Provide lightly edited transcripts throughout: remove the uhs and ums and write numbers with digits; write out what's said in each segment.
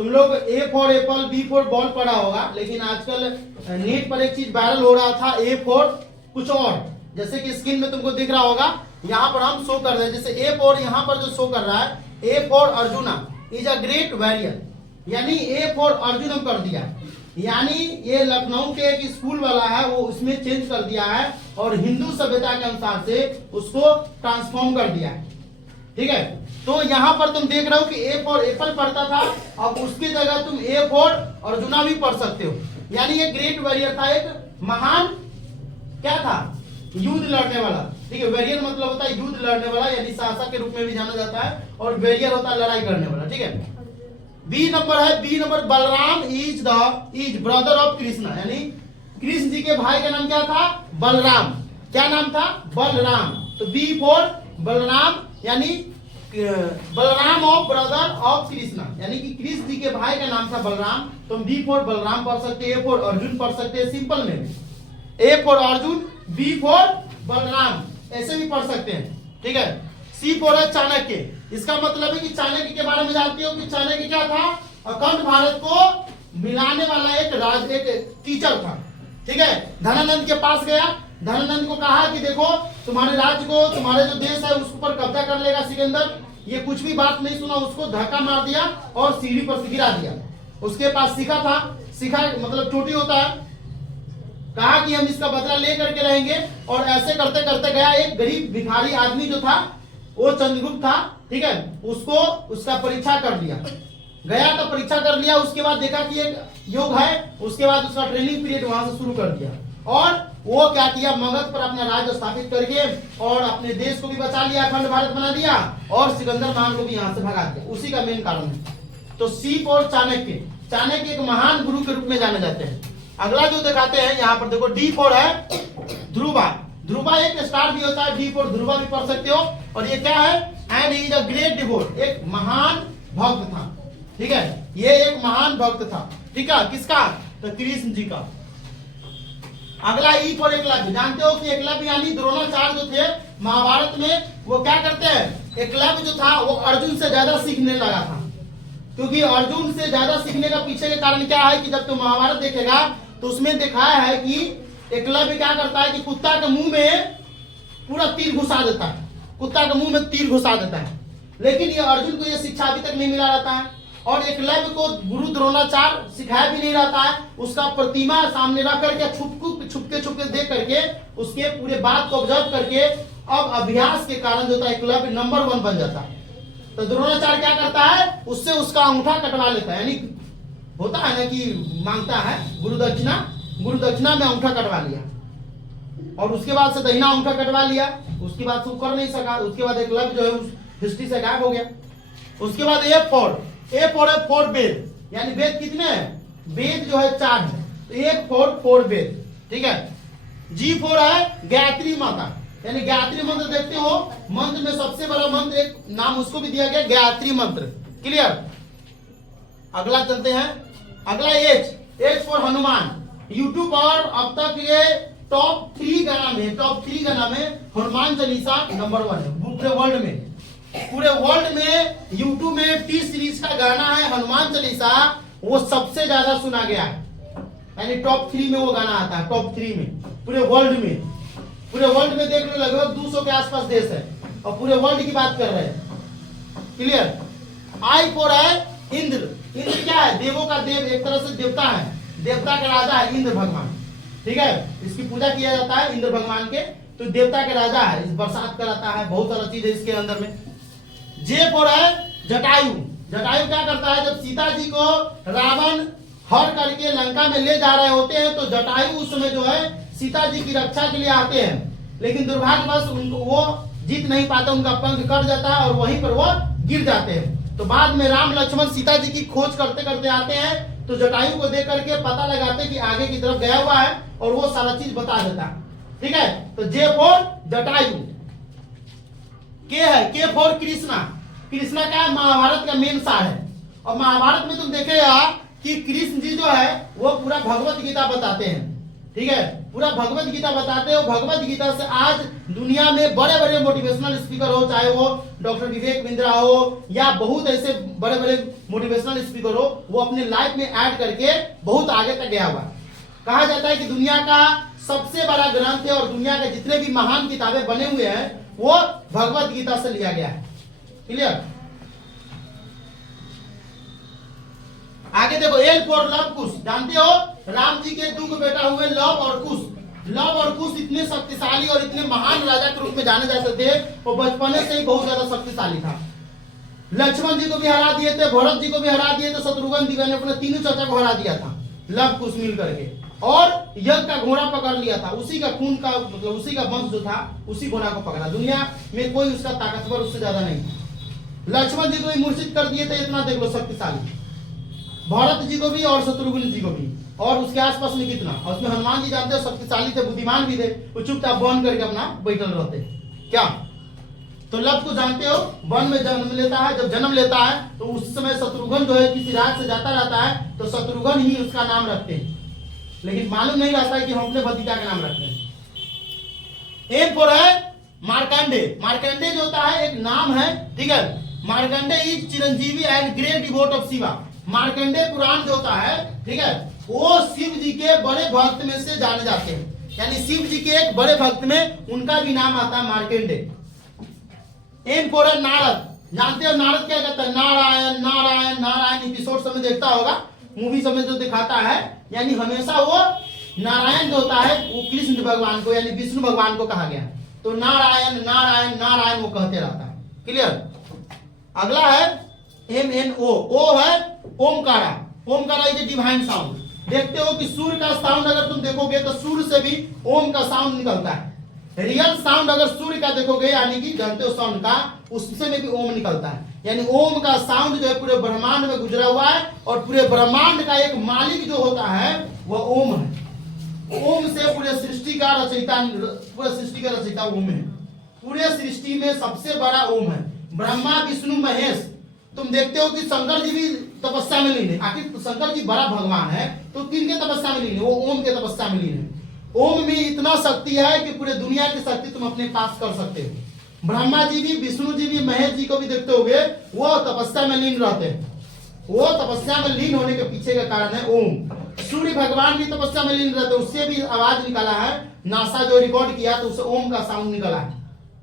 तुम लोग A for apple B for ball पढ़ा होगा, लेकिन आजकल नेट पर एक चीज वायरल हो रहा था, ए फॉर कुछ और। जैसे कि स्क्रीन में तुमको दिख रहा होगा, यहाँ पर हम शो कर रहे हैं, जैसे ए फॉर यहाँ पर जो शो कर रहा है, A for arjuna is a great warrior, यानी ए फॉर अर्जुन हम कर दिया, यानी ये लखनऊ के एक स्कूल वाला है वो उसमें चेंज कर दिया है और हिंदू सभ्यता के अनुसार से उसको ट्रांसफॉर्म कर दिया है। ठीक है, तो यहाँ पर तुम देख रहे हो कि ए फॉर एप्पल पढ़ता था, अब उसकी जगह तुम ए फॉर अर्जुना भी पढ़ सकते हो, यानी ये ग्रेट वॉरियर था, एक महान क्या था, युद्ध लड़ने वाला। ठीक है, वॉरियर मतलब होता है युद्ध लड़ने वाला, यानी शासक के रूप में भी जाना जाता है, और वॉरियर होता है लड़ाई करने वाला। ठीक है, बी नंबर है, B number Balram is brother of Krishna, यानी कृष्ण जी के भाई का नाम क्या था, बलराम। क्या नाम था, बलराम। तो बी फॉर बलराम, यानी Balram of brother of Krishna, यानी कि कृष्ण जी के भाई का नाम था बलराम। तो हम बी फॉर बलराम पढ़ सकते हैं, ए फॉर अर्जुन पढ़ सकते हैं, सिंपल में A for Arjun, B for Balram, ऐसे भी पढ़ सकते हैं। ठीक है, सी फॉर है चाणक्य, इसका मतलब है कि चाणक्य के बारे में जानते हो कि चाणक्य क्या था, अखंड भारत को मिलाने वाला एक टीचर था। ठीक है, धनानंद के पास गया, धनानंद को कहा कि देखो तुम्हारे राज्य को, तुम्हारे जो देश है उस पर कब्जा कर लेगा सिकंदर। ये कुछ भी बात नहीं सुना, उसको धक्का मार दिया और सीढ़ी पर से गिरा दिया। उसके पास सिखा था, सिखा मतलब चोटी होता है, कहा कि हम इसका बदला ले करके रहेंगे, और ऐसे करते करते गया। एक गरीब भिखारी आदमी जो था वो चंद्रगुप्त था, ठीक है, उसको उसका परीक्षा कर लिया, गया तो परीक्षा कर लिया, उसके बाद देखा कि एक योग है, उसके बाद उसका ट्रेनिंग पीरियड वहां से शुरू कर दिया, और वो क्या किया, मगध पर अपना राज्य स्थापित करके और अपने देश को भी बचा लिया, अखंड भारत बना दिया, और सिकंदर महान को भी यहाँ से भगा दिया। उसी का मेन कारण है। तो सी फॉर चाणक्य, चाणक्य एक महान गुरु के रूप में जाने जाते हैं। अगला जो दिखाते हैं यहाँ पर देखो, डी फॉर है ध्रुवा, ध्रुवा एक स्टार भी होता है, डी फॉर ध्रुवा भी पढ़ सकते हो। और ये क्या है, and is a great devote, एक महान भक्त था। ठीक है, ये एक महान भक्त था। ठीक है, किसका, तो कृष्ण जी का। अगला ई फॉर एकलव्य, जानते हो कि एकलव्य यानी द्रोणाचार्य जो थे महाभारत में, वो क्या करते हैं, एकलव्य जो था वो अर्जुन से ज्यादा सीखने लगा था, क्योंकि अर्जुन से ज्यादा सीखने का पीछे के कारण क्या है कि जब तुम महाभारत देखेगा तो उसमें दिखाया है कि एकलव्य क्या करता है कि कुत्ता के मुंह में पूरा तीर घुसा देता है, कुत्ता के मुंह में तीर घुसा देता है, लेकिन ये अर्जुन को ये शिक्षा अभी तक नहीं मिला रहता है, और एकलव्य को गुरु द्रोणाचार्य सिखाया भी नहीं रहता है। उसका प्रतिमा सामने रख करके छुपके देख करके उसके पूरे बात को ऑब्जर्व करके अब अभ्यास के कारण जो था एकलव्य नंबर 1 बन जाता है। तो द्रोणाचार्य क्या करता है, उससे उसका अंगूठा कटवा लेता है, यानी होता है ना कि मांगता है गुरु दक्षिणा में अंगूठा कटवा लिया, और उसके बाद से दहिना अंगूठा कटवा लिया, उसके बाद से कर नहीं सका, उसके बाद एकलव्य जो है उस हिस्ट्री से गायब हो गया। उसके बाद ए फॉर है फोर वेद, यानी वेद कितने हैं, वेद जो है 4 है, तो एक फोर वेद। ठीक है, जी फॉर है गायत्री माता, यानी गायत्री मंत्र देखते हो, मंत्र में सबसे बड़ा मंत्र एक नाम उसको भी दिया गया गायत्री मंत्र। क्लियर, अगला चलते हैं, अगला एच फॉर हनुमान। यूट्यूब पर अब तक ये टॉप 3 गाना में हनुमान चालीसा नंबर 1 है पूरे वर्ल्ड में यूट्यूब में टी सीरीज का गाना है हनुमान चालीसा, वो सबसे ज्यादा सुना गया है, यानी टॉप 3 में वो गाना आता है, टॉप 3 में पूरे वर्ल्ड में देख लो, लगभग 200 के आसपास देश है और पूरे वर्ल्ड की बात कर रहे हैं। क्लियर, आई फॉर है इंद्र क्या है, देवों का देव, एक तरह से देवता है, देवता का राजा है इंद्र भगवान। ठीक है, इसकी पूजा किया जाता है इंद्र भगवान के, तो देवता के राजा है, इस बरसात कराता है, बहुत सारा चीज है इसके अंदर में। जे फॉर है जटायु क्या करता है, जब सीता जी को रावण हर करके लंका में ले जा रहे होते हैं तो जटायु उस समय जो है सीता जी की रक्षा के लिए आते हैं, लेकिन दुर्भाग्यवश उनको वो जीत नहीं पाते, उनका पंख कट जाता है और वहीं पर वो गिर जाते हैं। तो बाद में राम लक्ष्मण सीता जी की खोज करते करते आते हैं, तो जटायु को देख करके पता लगाते कि आगे की तरफ गया हुआ है और वो सारा चीज बता देता है। ठीक है, तो जे फॉर जटायु। के फॉर कृष्णा क्या है, महाभारत का मेन सार है, और महाभारत में तुम देखेगा कि कृष्ण जी जो है वो पूरा भगवत गीता बताते हैं। ठीक है, पूरा भगवत गीता बताते हो, भगवत गीता से आज दुनिया में बड़े बड़े मोटिवेशनल स्पीकर हो, चाहे वो डॉक्टर विवेक बिंद्रा हो या बहुत ऐसे बड़े बड़े मोटिवेशनल स्पीकर हो, वो अपने लाइफ में ऐड करके बहुत आगे तक गया हुआ। कहा जाता है कि दुनिया का सबसे बड़ा ग्रंथ है और दुनिया के जितने भी महान किताबें बने हुए हैं वो भगवत गीता से लिया गया है। क्लियर? आगे देखो, एल फॉर लव कुश। जानते हो राम जी के 2 बेटा हुए लव और कुश। लव और कुश इतने शक्तिशाली और इतने महान राजा के रूप में जाने जाते थे, वो बचपन से ही बहुत ज्यादा शक्तिशाली था। लक्ष्मण जी को भी हरा दिए थे, भरत जी को भी हरा दिए थे, शत्रुघ्न जी ने अपने तीनों चाचा को हरा दिया था लव कुश मिल करके, और यज्ञ का घोड़ा पकड़ लिया था। उसी का खून का मतलब उसी का वंश जो था उसी घोड़ा को पकड़ा। दुनिया में कोई उसका ताकतवर उससे ज्यादा नहीं था। लक्ष्मण जी को भी मूर्छित कर दिए थे, इतना देख लो शक्तिशाली। भरत जी को भी और शत्रुघ्न जी को भी, और उसके आसपास में कितना, और उसमें हनुमान जी जानते हो शक्तिशाली थे, बुद्धिमान भी थे, वो चुपचाप वन करके अपना बैठल रहते। क्या तो लव को जानते हो वन में जन्म लेता है, जब जन्म लेता है तो उस समय शत्रुघ्न जो है किसी राज से जाता रहता है तो शत्रुघ्न ही उसका नाम रखते हैं, लेकिन मालूम नहीं रहता है कि हम अपने भतीजा का नाम रखते हैं। एम फॉर है मार्कंडे। मार्कंडे जो होता है एक नाम है, ठीक है। मार्कंडे इज चिरंजीवी and great devotee of Shiva. Markandeya Purana जो होता है, ठीक है, वो शिव जी के बड़े भक्त में से जाने जाते हैं, यानी शिव जी के एक बड़े भक्त में उनका भी नाम आता है मार्कंडे। M for Narad. जानते हो नारद क्या कहता है? नारायण नारायण नारायण। एपिसोड समय देखता होगा, मूवी समय जो दिखाता है, यानी हमेशा वो नारायण जो होता है वो कृष्ण भगवान को यानी विष्णु भगवान को कहा गया है, तो नारायण नारायण नारायण वो कहते रहता है। क्लियर? अगला है MNO। ओ है Omkara. Omkara is a divine sound. देखते हो कि सूर्य का साउंड अगर तुम देखोगे तो सूर्य से भी ओम का साउंड निकलता है। रियल साउंड अगर सूर्य का देखोगे, यानी कि जानते हो साउंड का, उससे में भी ओम निकलता है। यानी ओम का साउंड जो है पूरे ब्रह्मांड में गुजरा हुआ है, और पूरे ब्रह्मांड का एक मालिक जो होता है वह ओम है। ओम से पूरे सृष्टि का रचयिता, पूरे सृष्टि का रचयिता ओम है। पूरे सृष्टि में सबसे बड़ा ओम है। ब्रह्मा विष्णु महेश। तुम देखते हो कि शंकर जी भी तपस्या में लीन है। आखिर शंकर जी बड़ा भगवान है तो किनके तपस्या में लीन है? वो ओम के तपस्या में लीन है। ओम में इतना शक्ति है कि पूरे दुनिया की शक्ति तुम अपने पास कर सकते हो। ब्रह्मा जी भी, विष्णु जी भी, महेश जी को भी देखते होगे, वो तपस्या में लीन रहते हैं। वो तपस्या में लीन होने के पीछे का कारण है ओम। सूर्य भगवान भी तपस्या में लीन रहते, उससे भी आवाज निकाला है। नासा जो रिकॉर्ड किया तो उससे ओम का साउंड निकला है।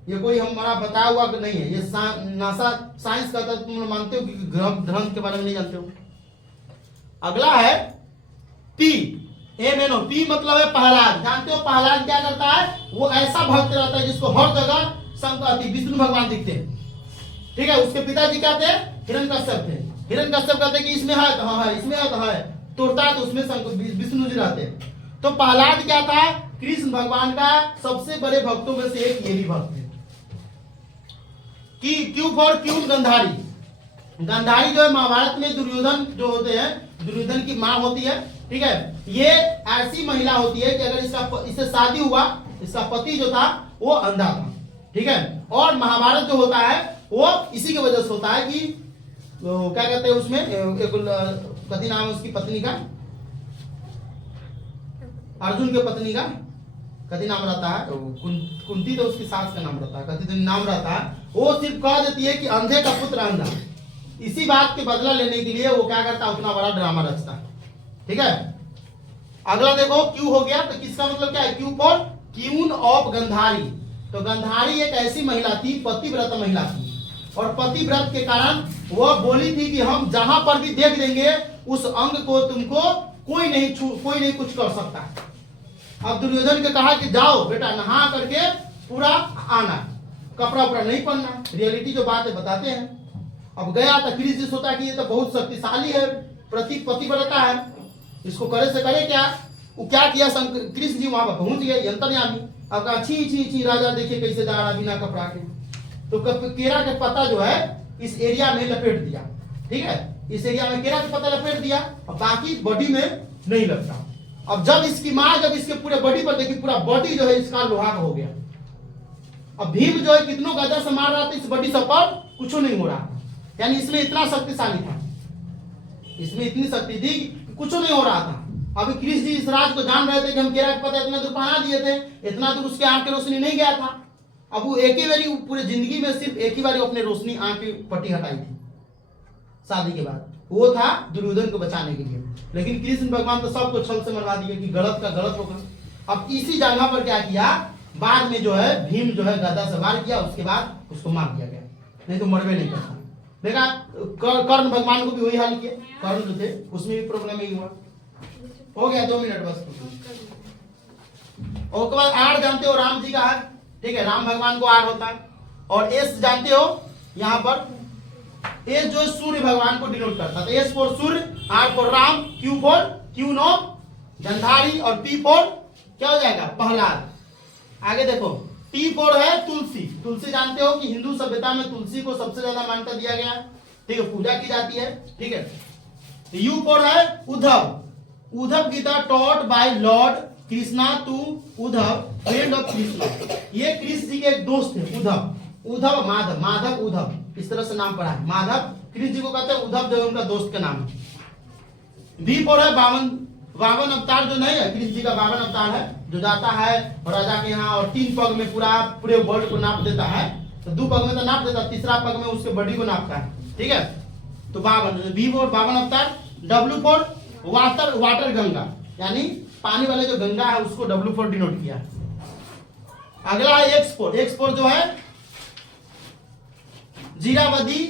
ये कोई हमारा बताया हुआ नहीं है, ये नासा साइंस का। तुम मानते हो कि ग्रह धर्म के बारे में नहीं जानते हो। अगला है पी। MNO। पी मतलब है प्रहलाद। जानते हो प्रहलाद क्या करता है? वो ऐसा भक्त रहता है जिसको हर जगह शंकर विष्णु भगवान दिखते हैं, ठीक है। उसके पिताजी क्या थे? हिरण्यकश्यप थे। हिरण्यकश्यप कहते कि इसमें है तो हाँ है, इसमें है तो है, तोड़ता है तो उसमें विष्णु जी रहते हैं। तो प्रहलाद क्या था? कृष्ण भगवान का सबसे बड़े भक्तों में से एक ये भी भक्त है। Q for queen Gandhari. Gandhari जो है महाभारत में दुर्योधन जो होते हैं, दुर्योधन की माँ होती है, ठीक है। ये ऐसी महिला होती है कि अगर इससे शादी हुआ, इसका पति जो था वो अंधा था, ठीक है। और महाभारत जो होता है वो इसी की वजह से होता है कि क्या कहते हैं उसमें एक कथी नाम है उसकी पत्नी का, अर्जुन के पत्नी का कथी नाम रहता है? कुंती तो उसकी सास का नाम रहता है, कथी नाम रहता है। वो सिर्फ कह देती है कि अंधे का पुत्र अंधा। इसी बात के बदला लेने के लिए वो क्या करता है? उतना बड़ा ड्रामा रचता है, ठीक है। अगला देखो क्यू हो गया, तो किसका मतलब क्या है? Q for queen of Gandhari. तो गंधारी एक ऐसी महिला थी, पतिव्रत महिला थी, और पतिव्रत के कारण वो बोली थी कि हम जहां पर भी देख देंगे उस अंग को तुमको कोई नहीं कुछ कर सकता। अब दुर्योधन के कहा कि जाओ बेटा नहा करके पूरा आना, कपड़ा उपड़ा नहीं पहनना। रियलिटी जो बात है बताते हैं। अब गया तो कृष्ण जी सोचा कि ये तो बहुत शक्तिशाली है, पतिव्रता है, इसको करे से करे क्या। वो क्या किया? कृष्ण जी वहां पर पहुंच गए, अंतर्यामी। अब कहा छी छी छी राजा देखिए कैसे जा रहा बिना कपड़ा के। तो केरा के पत्ता जो है इस एरिया में लपेट दिया, ठीक है। इस एरिया में केरा के पत्ता लपेट दिया, और बाकी बॉडी में नहीं लगता। अब जब इसकी माँ जब इसके पूरे बॉडी पर देखी, पूरा बॉडी जो है इसका लोहा का हो गया। अब भीम जो है कितनों गजा से मार रहा था, इस बॉडी सब पर कुछ नहीं हो रहा था। यानी इसमें इतना शक्तिशाली था, इसमें इतनी शक्ति थी कि कुछ नहीं हो रहा था। अभी कृष्ण जी इस राज को जान रहे थे कि हम केरा के पत्ता इतना दूर पहना दिए थे, इतना दूर उसके आंख की रोशनी नहीं गया था। अब वो एक ही बारी पूरे जिंदगी में सिर्फ एक ही बारी अपने रोशनी आंख की पट्टी हटाई थी शादी के बाद। वो था दुर्योधन को बचाने के लिए, लेकिन कृष्ण भगवान तो सबको छल से मरवा दिए कि गलत का गलत होगा। अब इसी जगह पर क्या किया, बाद में जो है भीम जो है गदा से वार किया, उसके बाद उसको मार दिया गया, नहीं तो मरवे नहीं करता। देखा कर्ण भगवान को भी वही हाल किया, कर्ण जो थे उसमें भी प्रॉब्लम यही हुआ। हो गया 2 मिनट बस। और उसके बाद आर जानते हो राम जी का आर, ठीक है, राम भगवान को आर होता है। और एस जानते हो यहाँ पर एस जो सूर्य भगवान को डिनोट करता है, S for Surya, R for Ram, Q for queen of Gandhari, और पी फॉर क्या हो जाएगा प्रहलाद। आगे देखो टी फॉर है तुलसी, तुलसी जानते हो कि हिंदू सभ्यता में तुलसी को सबसे ज्यादा मान्यता दिया गया है, ठीक है, पूजा की जाती है, ठीक है। यू फॉर है Uddhav, Uddhav Gita taught by Lord Krishna to Uddhav friend of Krishna, ये कृष्ण जी के एक दोस्त थे उद्धव, उद्धव माधव, माधव उद्धव इस तरह से नाम पड़ा है, माधव कृष्ण जी को कहते हैं, उद्धव जो उनका दोस्त का नाम है। वी फॉर है बावन अवतार, जो नहीं है कृष्ण जी का 52 अवतार है, जो जाता है राजा के यहाँ और 3 पग में पूरे वर्ल्ड को नाप देता है, तो 2 पग में तो नाप देता, तीसरा पग में उसके बॉडी को नापता है, ठीक है। तो 52 वी फॉर 52 अवतार, डब्ल्यू फॉर वाटर गंगा, यानी पानी वाले जो गंगा है उसको डब्ल्यू फॉर डिनोट किया। अगला है एक्स फॉर जो है जीरावदी,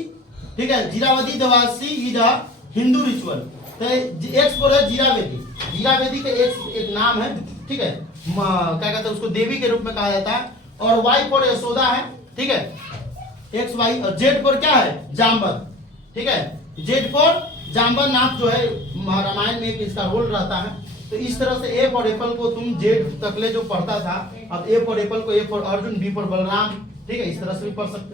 ठीक है, जीरावदी दवासी इज अ हिंदू रिचुअल, तो एक्स फॉर है जीरावेदी, जीरावेदी का एक नाम है, ठीक है, क्या कहते हैं उसको देवी के रूप में कहा जाता है। और वाई फॉर यशोदा है, ठीक है, एक्स वाई। और जेड फॉर क्या है जाम्बर, ठीक है, जेड फॉर जाम्बर नाथ जो है रामायण में इसका रोल रहता है। तो इस तरह से ए फॉर एप्पल को तुम जेड तकले जो पढ़ता था, अब ए फॉर एप्पल को A for Arjun, B for Balram, ठीक है, इस तरह से भी पढ़ सकते हो।